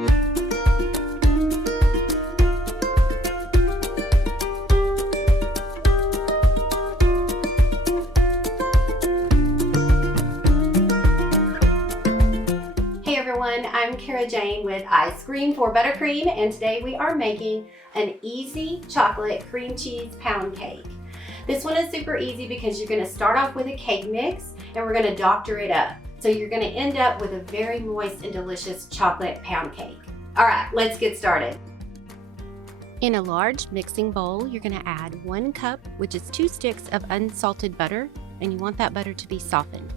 I'm Kara Jane with Ice Cream for Buttercream, and today we are making an easy chocolate cream cheese pound cake. This one is super easy because you're going to start off with a cake mix and we're going to doctor it up. So you're going to end up with a very moist and delicious chocolate pound cake. All right, let's get started. In a large mixing bowl, you're going to add 1 cup, which is 2 sticks of unsalted butter, and you want that butter to be softened.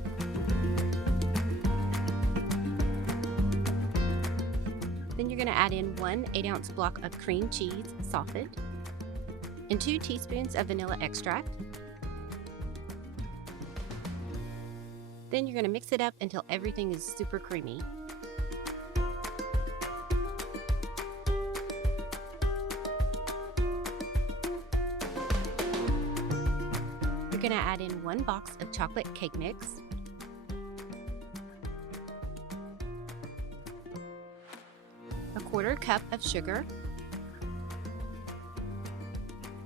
Then you're going to add in 1 8-ounce block of cream cheese, softened, and 2 teaspoons of vanilla extract. Then you're going to mix it up until everything is super creamy. You're going to add in 1 box of chocolate cake mix, a 1/4 cup of sugar,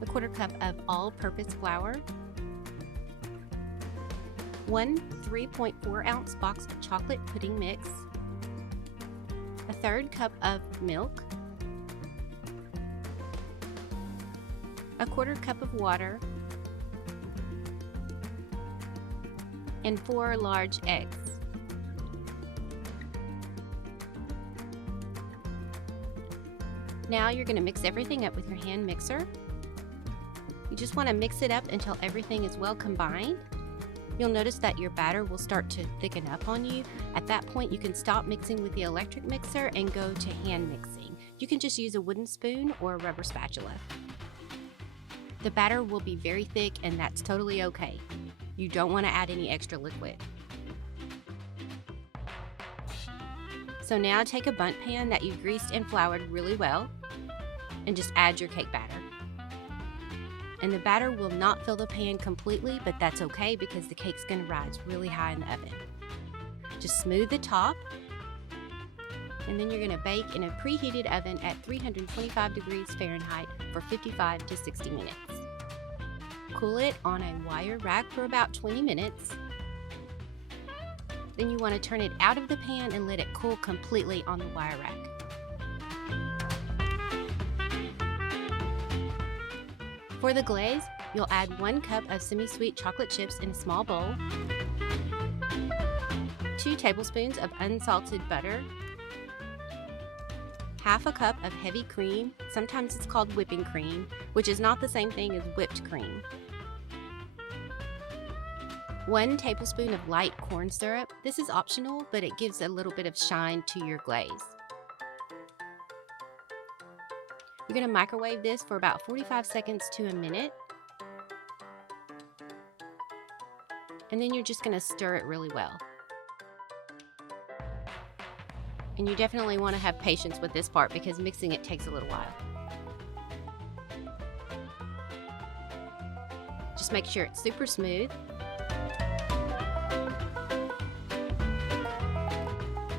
a 1/4 cup of all-purpose flour, 1 3.4 ounce box of chocolate pudding mix, a 1/3 cup of milk, a 1/4 cup of water, and 4 large eggs. Now you're going to mix everything up with your hand mixer. You just want to mix it up until everything is well combined. You'll notice that your batter will start to thicken up on you. At that point, you can stop mixing with the electric mixer and go to hand mixing. You can just use a wooden spoon or a rubber spatula. The batter will be very thick, and that's totally okay. You don't want to add any extra liquid. So now take a bundt pan that you've greased and floured really well and just add your cake batter. And the batter will not fill the pan completely, but that's okay because the cake's going to rise really high in the oven. Just smooth the top, and then you're going to bake in a preheated oven at 325 degrees Fahrenheit for 55 to 60 minutes. Cool it on a wire rack for about 20 minutes. Then you want to turn it out of the pan and let it cool completely on the wire rack. For the glaze, you'll add 1 cup of semi-sweet chocolate chips in a small bowl, 2 tablespoons of unsalted butter, 1/2 cup of heavy cream, sometimes it's called whipping cream, which is not the same thing as whipped cream, 1 tablespoon of light corn syrup. This is optional, but it gives a little bit of shine to your glaze. You're going to microwave this for about 45 seconds to a minute. And then you're just going to stir it really well. And you definitely want to have patience with this part because mixing it takes a little while. Just make sure it's super smooth.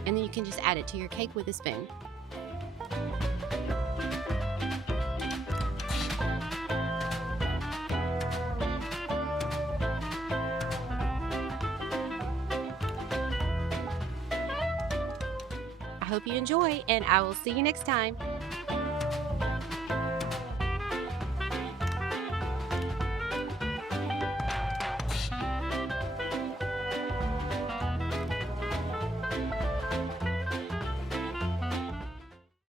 And then you can just add it to your cake with a spoon. I hope you enjoy, and I will see you next time.